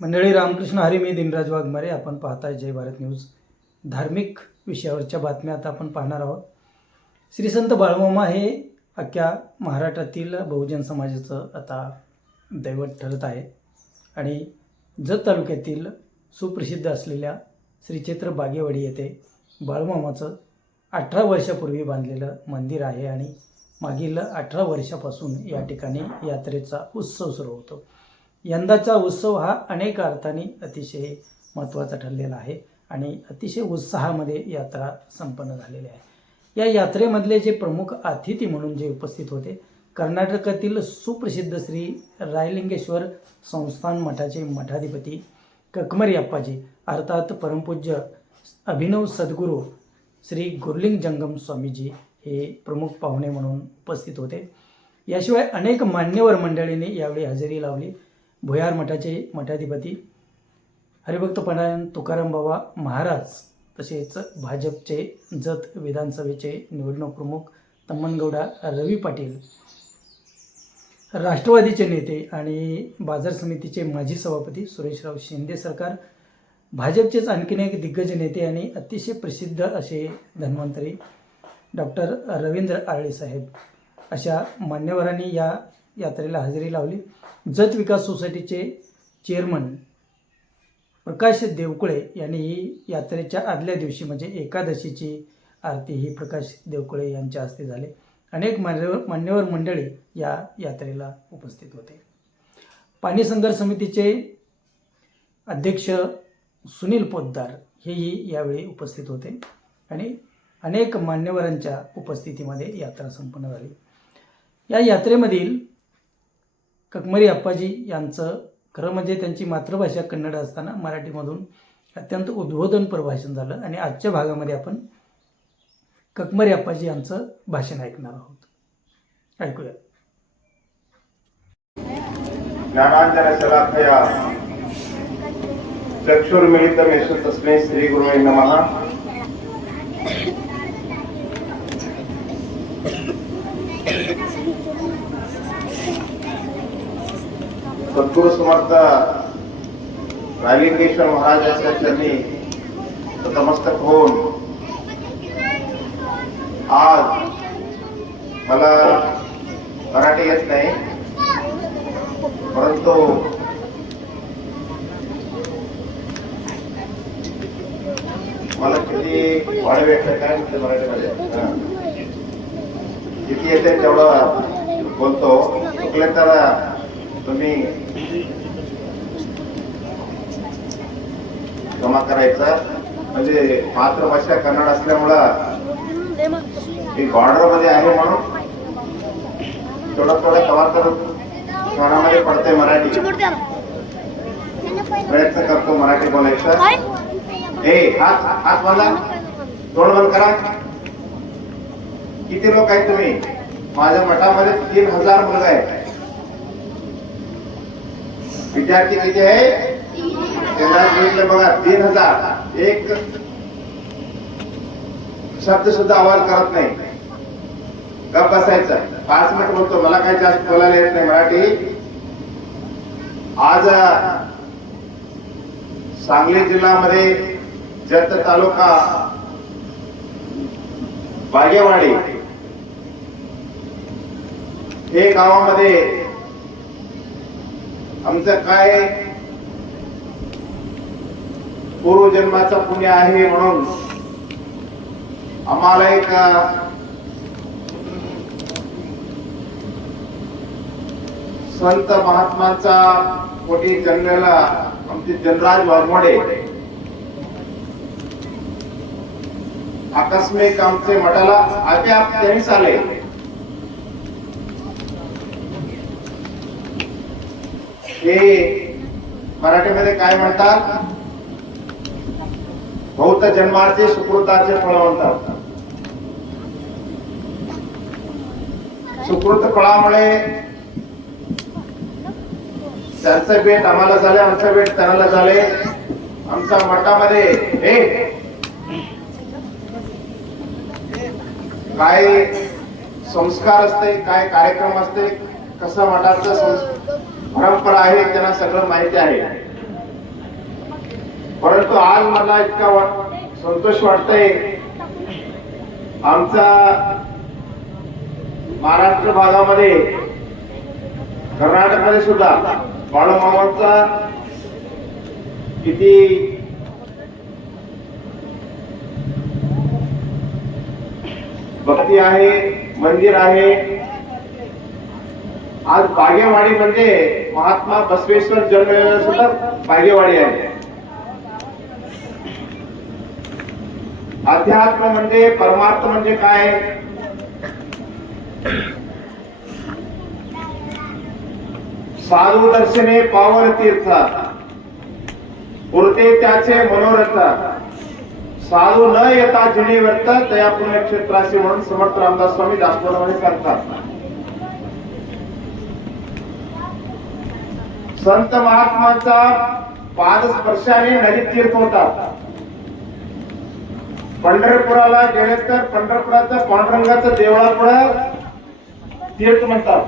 मंडळी रामकृष्ण हरी मी दिनराज वाघमारे. आपण पाहताय जय भारत न्यूज. धार्मिक विषयावरच्या बातम्या आता आपण पाहणार आहोत. श्री संत बाळमामा हे अख्ख्या महाराष्ट्रातील बहुजन समाजाचं आता दैवत ठरत आहे. आणि जत तालुक्यातील सुप्रसिद्ध असलेल्या श्री बागेवाडी येथे बाळमामाचं अठरा वर्षापूर्वी बांधलेलं मंदिर आहे आणि मागील अठरा वर्षापासून या ठिकाणी यात्रेचा उत्सव सुरू होतो. यंदाचा उत्सव हा अनेक अर्थाने अतिशय महत्त्वाचा ठरलेला आहे आणि अतिशय उत्साहामध्ये यात्रा संपन्न झालेली आहे. या यात्रेमधले जे प्रमुख अतिथी म्हणून जे उपस्थित होते कर्नाटकातील सुप्रसिद्ध श्री रायलिंगेश्वर संस्थान मठाचे मठाधिपती ककमरी अप्पाजी अर्थात परमपूज्य अभिनव सद्गुरू श्री गुरलिंग जंगम स्वामीजी हे प्रमुख पाहुणे म्हणून उपस्थित होते. याशिवाय अनेक मान्यवर मंडळींनी यावेळी हजेरी लावली. भुयार मठाचे मठाधिपती हरिभक्त पणायन तुकाराम बाबा महाराज तसेच भाजपचे जत विधानसभेचे निवडणूक प्रमुख तम्मनगौडा रवी पाटील राष्ट्रवादीचे नेते आणि बाजार समितीचे माजी सभापती सुरेशराव शिंदे सरकार भाजपचेच आणखीन एक दिग्गज नेते आणि अतिशय प्रसिद्ध असे धन्वंतरी डॉक्टर रवींद्र आरळे साहेब अशा मान्यवरांनी या यात्रेला हजेरी लावली. जत विकास सोसायटीचे चेअरमन प्रकाश देवकुळे यांनी ही यात्रेच्या आदल्या दिवशी म्हणजे एकादशीची आरती ही प्रकाश देवकुळे यांच्या हस्ते झाले. अनेक मान्यवर मान्यवर मंडळी या यात्रेला उपस्थित होते. पाणी संघर्ष समितीचे अध्यक्ष सुनील पोद्दार हेही यावेळी उपस्थित होते आणि अनेक मान्यवरांच्या उपस्थितीमध्ये यात्रा संपन्न झाली. या यात्रेमधील ककमरी अप्पाजी यांचं खरं म्हणजे त्यांची मातृभाषा कन्नड असताना मराठीमधून अत्यंत उद्बोधनपर भाषण झालं आणि आजच्या भागामध्ये आपण ककमरी अप्पाजी यांचं भाषण ऐकणार आहोत. ऐकूया. ज्ञानाञ्जनशलाकया चक्षुर्मिलितं यस्य तस्मै श्रीगुरुवे नमः. सद्गुरु समर्थ रालिंगेश्वर महाराजांच्या त्यांनी. नतमस्तक होऊन आज मला मराठी येत नाही परंतु मला किती वाढ भेटलं काय म्हणते मराठीमध्ये? किती येते तेवढं बोलतो. चुकले तर तुम्ही जमा करायचा. म्हणजे मातृभाषा कन्नड असल्यामुळं मी बॉर्डरमध्ये आहे म्हणून थोडं थोडं कवा करत कानामध्ये पडतंय मराठी. प्रयत्न करतो मराठी बोलायचं. हे हात हात मला तोंड बंद करा. किती लोक आहेत तुम्ही? माझ्या मठामध्ये तीन हजार मुलगा आहेत. विद्यार्थी किती आहे? सांगितलं बघा तीन हजार. एक शब्द सुद्धा आवाज करत नाही. गप बसायचा. पाच मिनिट बोलतो. मला काही जास्त बोलायला येत नाही मराठी. आज सांगली जिल्ह्यामध्ये जत तालुका बागेवाडी हे गावामध्ये आमचं काय पूर्वजन्माचा पुण्य आहे म्हणून आम्हाला एक संत महात्माचा पोटी जन्मलेला आमचे जनराज वाघमोडे. आकस्मिक आमचे मठाला आद्याप त्यांनीच आले. हे मराठीमध्ये काय म्हणतात? भौत जन्माचे सुकृताचे फळ म्हणतात सुकृत फळामुळे त्यांचं भेट आम्हाला झाले आमचं भेट त्यांना झाले. आमच्या मठामध्ये हे काय संस्कार असते काय कार्यक्रम असते कसं मठाचं परंपरा आहे त्यांना सगळं माहिती आहे. परंतु आज मला इतका वा- संतोष वाटतय. आमचा महाराष्ट्र भागामध्ये कर्नाटकमध्ये सुद्धा बाळूमामांचा किती भक्ती आहे मंदिर आहे. आज बागेवाडी म्हणजे महात्मा बसवेश्वर जन्मलेला सुद्धा बागेवाडी आहे. अध्यात्म म्हणजे परमार्थ म्हणजे काय? साधू दर्शने पावन तीर्थ. पुरते त्याचे मनोरथ. साधू न येता जिने व्यर्थ तया पुण्यक्षेत्राशी म्हणून समर्थ रामदास स्वामी दासपोटामध्ये करतात. संत महात्माचा पादस्पर्शाने नदी तीर्थ होतात. पंढरपुराला गेले तर पंढरपुराचं पांडुरंगाचं देवळापुढं तीर्थ म्हणतात.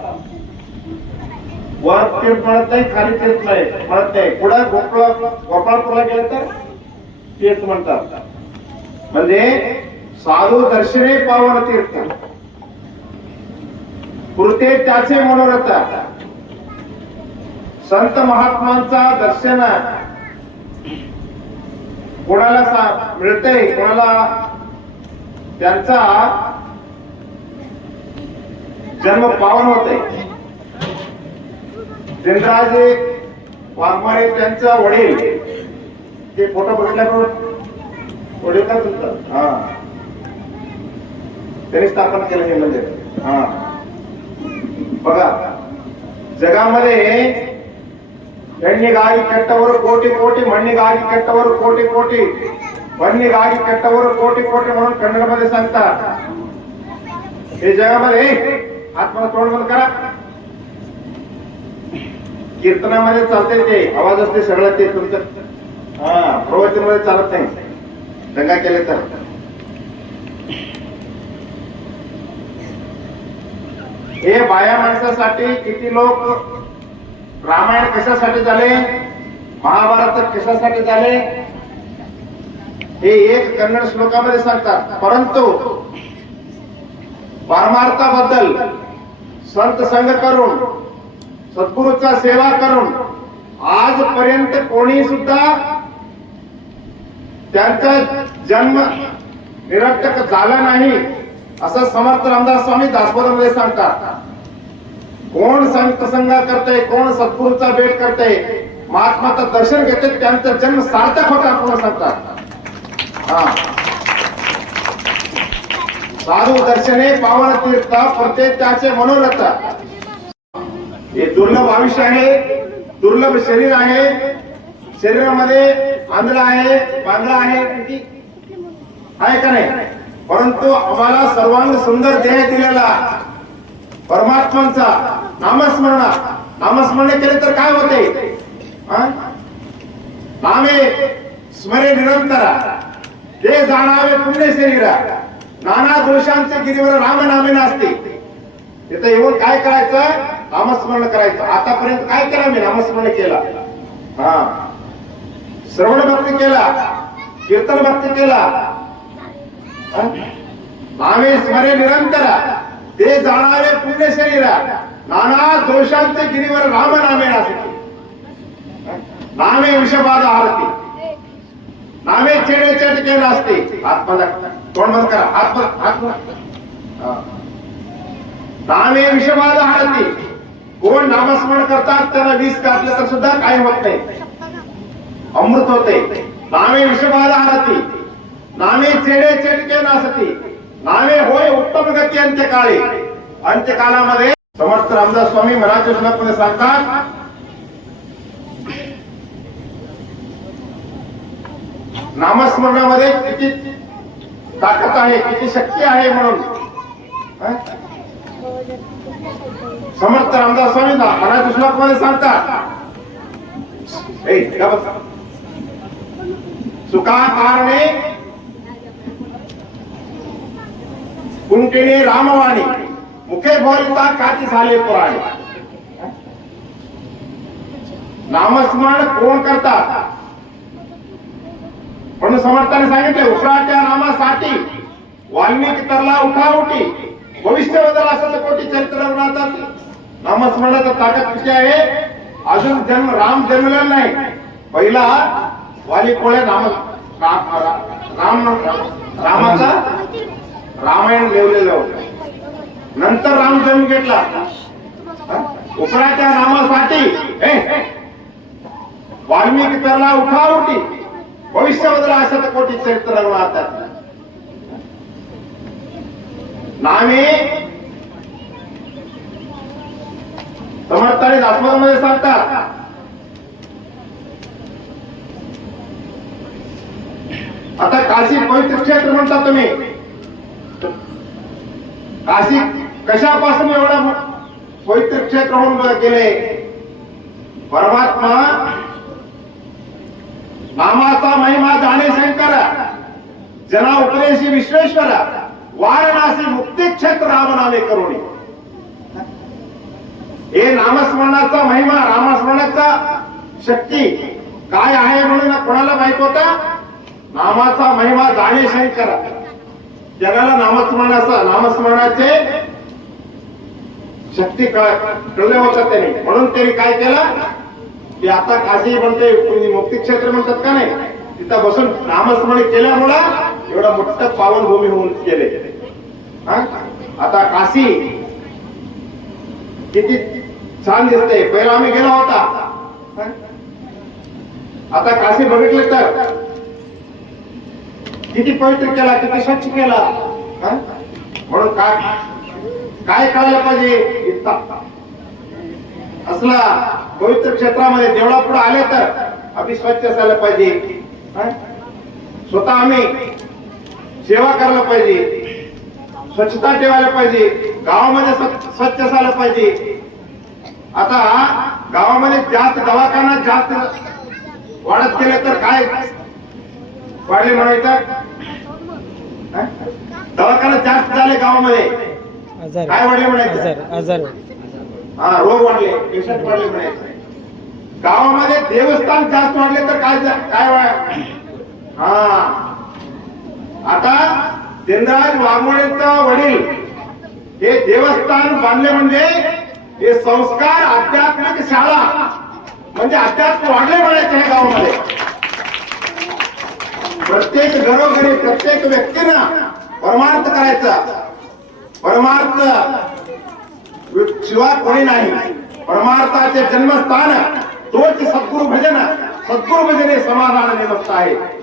वर तीर्थ म्हणत नाही खाली तीर्थ नाही म्हणत नाही. पुढं गोकुळा गोपाळपूरला गेलं तर तीर्थ म्हणतात. म्हणजे साधू दर्शने पावन तीर्थ. कृते त्याचे मनोरथ. संत महात्मांचा दर्शन. कोणाला मिळते कोणाला? त्यांचा जन्म पावन होते दिनराजे वाघमारे त्यांचा वडील. ते फोटो बघितल्याकडून वडील का तुमचं हा. त्यांनी स्थापन केलं हे मंदिर. हा. बघा जगामध्ये ಹೆಣ್ಣಿಗಾಗಿ ಕೆಟ್ಟವರು ಕೋಟಿ ಕೋಟಿ ಮಣ್ಣಿಗಾಗಿ ಕೆಟ್ಟವರು ಕೋಟಿ ಕೋಟಿ ಮಣ್ಣಿಗಾಗಿ ಕೆಟ್ಟವರು ಕೋಟಿ ಕೋಟಿ म्हणून कन्नडमध्ये सांगतात हे जगामध्ये आत्मा तोंड बंद करा कीर्तनामध्ये चालते ते आवाज असते सगळं ते तुमचं हा प्रवचन मध्ये चालत नाही दंगा केले तर हे बाया माणसासाठी किती लोक रामायण कशासाठी झाले? महाभारत कशासाठी झाले? हे एक कन्नड श्लोकामध्ये सांगतात. परंतु परमार्थाबद्दल संत संग करून सद्गुरूचा सेवा करून आजपर्यंत कोणी सुद्धा त्यांचा जन्म निरर्थक झाला नाही असं समर्थ रामदास स्वामी दासबोधामध्ये सांगतात. कोण संत संग करते कोण सद्गुरूचा भेट करते महात्माचं दर्शन घेते त्यांचा जन्म सार्थक होता आपण सांगतात हा. साधू दर्शने पावन तीर्थ प्रत्येक त्याचे मनोरथ. हे दुर्लभ आयुष्य आहे दुर्लभ शरीर आहे शरीरामध्ये आंधळा आहे पांढरा आहे. आहे का नाही? परंतु आम्हाला सर्वांग सुंदर देह दिलेला. परमात्मांचा नामस्मरणा नामस्मरण केले तर काय होते? नामे स्मरे निरंतर। ते जाणावे पुण्य शरीरा। नाना दोषांचे गिरीवर राम नामे असते तिथं येऊन काय करायचं? नामस्मरण करायचं. आतापर्यंत काय केलं मी नामस्मरण केला. हा. श्रवण भक्ती केला. कीर्तन भक्ती केला. नामे स्मरे निरंतर। ते जाणारे पुण्य शरीरा नाना दोषांचे गिरीवर राम नामे असते नामे विषबाधा हरते नामे चेडे चटके नसते. हात तोंड बंद करा. हात हात नामे विषबाधा हरते कोण नामस्मरण करतात त्यांना वीस काढलं तर सुद्धा काय होत नाही. अमृत होते. नामे विषबाधा हरती नामे चेडे चटके नसती. नामे होय उत्तम गती अंत्यकाळी. अंत्यकालामध्ये समर्थ रामदास स्वामी मराठी श्लोकमध्ये सांगतात. नामस्मरणामध्ये किती ताकद आहे किती शक्ती आहे म्हणून. समर्थ रामदास स्वामी ना- मराठी श्लोकमध्ये सांगतात सुखा कारणे कुंटिने रामवाणी मुखे बोलता काती झाले पुराणे. नामस्मरण कोण करतात? पण समर्थाने सांगितले उपराच्या नामासाठी वाल्मिकी तरला उठाउठी भविष्य बदल असं तर कोटी चरित्र राहतात नामस्मरणाचा ताकद किती आहे? अजून जन्म राम जन्मलेला नाही. पहिला वाली कोळ्या नाम राम राम रामाचा रामायण लिवलेलं होतं. नंतर राम जन्म घेतला. उपराच्या नामासाठी हे, हे, वाल्मिकी तरला उठाउठी भविष्य बदल असं तर कोटी चरित्र राहतात. नामे समर्थाने दासमध्ये सांगतात. आता काशी पवित्र क्षेत्र म्हणता तुम्ही. काशी कशापासून एवढं पवित्र क्षेत्र होऊन गेले? परमात्मा नामाचा महिमा जाणे शंकर जना उपदेशी विश्वेश्वर वाराणसी मुक्ती क्षेत्र रामनामे करुणी हे नामस्मरणाचा महिमा रामस्मरणाचा शक्ती काय आहे म्हणून कोणाला माहीत होता? नामाचा महिमा जाणे शंकर जगाला नामस्मरणाचा नामस्मरणाचे शक्ती कळले होतात त्याने. म्हणून त्यांनी काय केलं? की आता काशी म्हणते मुक्ती क्षेत्र म्हणतात का नाही? तिथं बसून नामस्मरण केल्यामुळं एवढं मोठं पावनभूमी होऊन गेले. आता काशी किती छान दिसते. पहिला आम्ही गेला होता. आता काशी बघितले तर किती पवित्र केला किती स्वच्छ केला? म्हणून काय काय कळायला पाहिजे? असला पवित्र क्षेत्रामध्ये देवळा पुढे आले तर आम्ही स्वच्छ असायला पाहिजे. स्वतः आम्ही सेवा करायला पाहिजे. स्वच्छता ठेवायला पाहिजे. गावामध्ये स्वच्छ असायला पाहिजे. आता गावामध्ये जास्त दवाखाना जास्त वाढत गेले तर काय? वाढले म्हणायचं? दवाखाना जास्त झाले गावामध्ये. काय वाढले म्हणायचं? हा रोग वाढले पेशंट वाढले म्हणायचं. गावामध्ये देवस्थान जास्त वाढले तर काय काय हा. आता चंद्रराज वाघमोडेचा वडील हे देवस्थान बांधले म्हणजे हे संस्कार आध्यात्मिक शाळा म्हणजे अध्यात्म वाढले म्हणायचे गावामध्ये. प्रत्येक घरोघरी प्रत्येक व्यक्तीनं परमार्थ करायचा. परमार्थ शिवाय कोणी नाही. परमार्थाचे जन्मस्थान तोच सद्गुरु भजन सद्गुरु भजन हे समाधान निमस्त आहे.